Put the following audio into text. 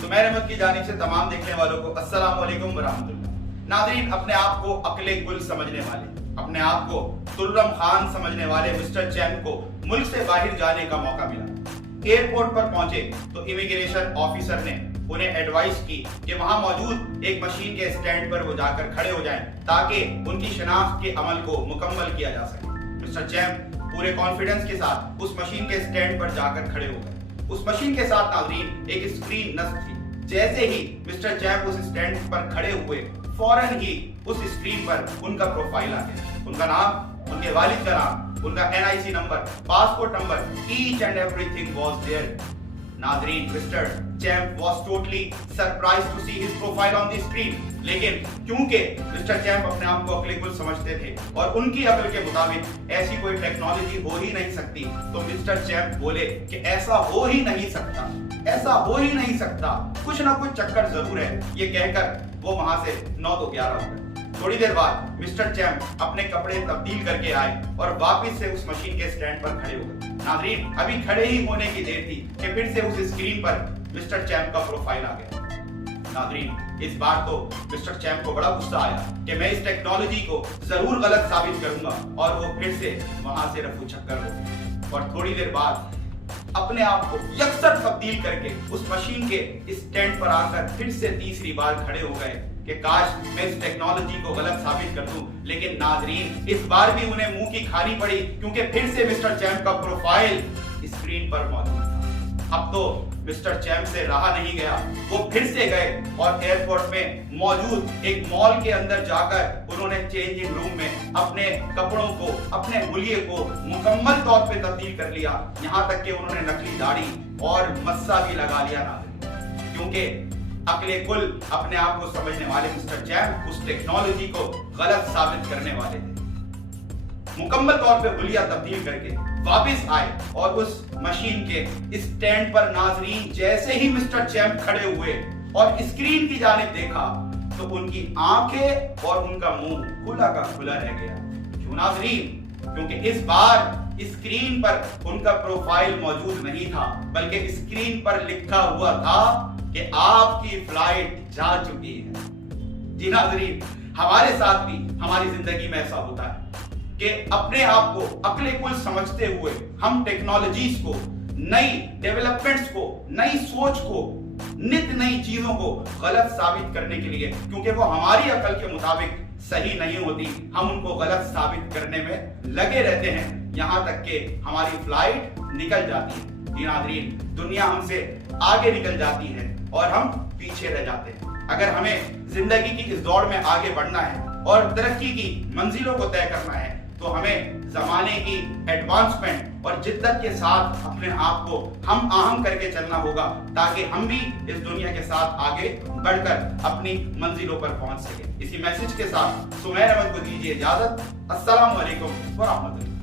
सुमैर अहमद की जानिब से तमाम देखने वालों को अस्सलाम वालेकुम वरहमतुल्लाह। नाज़रीन, अपने आप को अक्ले कुल समझने वाले, अपने आप को तुर्रम खान समझने वाले मिस्टर चैम को मुल्क से बाहर जाने का मौका मिला। एयरपोर्ट पर पहुंचे तो इमिग्रेशन ऑफिसर ने उन्हें एडवाइस की कि वहां मौजूद एक मशीन के स्टैंड पर वो जाकर खड़े हो जाएं ताकि उनकी शनाख्त के अमल को मुकम्मल किया जा सके। मिस्टर चैम पूरे कॉन्फिडेंस के साथ उस मशीन के स्टैंड पर जाकर खड़े हो गए। उस मशीन के साथ नाज़रीन एक स्क्रीन नस्ब थी। जैसे ही मिस्टर चैम उस स्टैंड पर खड़े हुए, फौरन ही उस स्क्रीन पर उनका प्रोफाइल आ गया। उनका नाम, उनके वालिद का नाम, उनका NIC number, passport number, each and everything was there. नाज़रीन, mister charm was totally surprised to see his profile on the screen. लेकिन क्योंकि मिस्टर चैम अपने आप को अक्ले कुल समझते थे और उनकी अक्ल के मुताबिक ऐसी कोई टेक्नोलॉजी हो ही नहीं सकती, तो मिस्टर चैम बोले कि ऐसा हो ही नहीं सकता, ऐसा हो ही नहीं सकता, कुछ ना कुछ चक्कर जरूर है। ये कहकर वो वहां से 9 तो 11 हो गए। थोड़ी देर बाद मिस्टर चैम अपने कपड़े तब्दील करके आए और वापस से उस मशीन के स्टैंड पर खड़े हो गए। नाज़रीन, अभी खड़े ही होने की देर थी कि फिर से उस स्क्रीन पर मिस्टर चैम का प्रोफाइल आ गया। नाज़रीन, इस बार तो मिस्टर चैम को बड़ा गुस्सा आया कि मैं इस टेक्नोलॉजी को जरूर गलत साबित करूंगा, और वो फिर से वहां से रफू चक्कर हो गए और थोड़ी देर बाद अपने आप को यकसर तब्दील करके उस मशीन के स्टैंड पर आकर फिर से तीसरी बार खड़े हो गए कि काश मैं इस टेक्नोलॉजी को गलत साबित कर दूं। लेकिन नाज़रीन, इस बार भी उन्हें मुंह की खानी पड़ी, क्योंकि फिर से मिस्टर चैम का प्रोफाइल स्क्रीन पर मौजूद था। अब तो मिस्टर चैम से रहा नहीं गया, वो फिर से गए और एयरपोर्ट में मौजूद एक मॉल के अंदर जाकर उन्होंने चेंजिंग रूम में अपने कपड़ों को, अपने हुलिये को मुकम्मल तौर पे तब्दील कर लिया। यहाँ तक कि उन्होंने नकली दाढ़ी और मस्सा भी लगा लिया नाज़रीन, क्योंकि अक्ले कुल अपने आप को समझने वाले मिस्टर चैम उस टेक्नोलॉजी को गलत साबित करने वाले थे। मुकम्मल तौर पे हुलिया तब्दील करके वापस आए और उस मशीन के स्टैंड पर नाज़रीन जैसे ही मिस्टर चैम खड़े हुए और स्क्रीन की जानिब देखा तो उनकी आंखें और उनका मुंह खुला का खुला रह गया। क्यों नाज़रीन? क्योंकि इस बार स्क्रीन पर उनका प्रोफाइल मौजूद नहीं था, बल्कि स्क्रीन पर लिखा हुआ था कि आपकी फ्लाइट जा चुकी है। जी नाज़रीन, हमारे साथ भी हमारी जिंदगी में ऐसा होता है कि अपने आप को अक्ले कुल समझते हुए हम टेक्नोलॉजीज को, नई डेवलपमेंट्स को, नई सोच को, नित नई चीजों को गलत साबित करने के लिए, क्योंकि वो हमारी अकल के मुताबिक सही नहीं होती, हम उनको गलत साबित करने में लगे रहते हैं, यहाँ तक कि हमारी फ्लाइट निकल जाती है। जी नाज़रीन, दुनिया हमसे आगे निकल जाती है और हम पीछे रह जाते हैं। अगर हमें जिंदगी की इस दौड़ में आगे बढ़ना है और तरक्की की मंजिलों को तय करना है, तो हमें जमाने की एडवांसमेंट और जिद्दत के साथ अपने आप को हम आहम करके चलना होगा, ताकि हम भी इस दुनिया के साथ आगे बढ़कर अपनी मंजिलों पर पहुंच सके। इसी मैसेज के साथ सुमैर अहमद को दीजिए इजाजत। अस्सलाम वालेकुम व रहमतुल्लाह।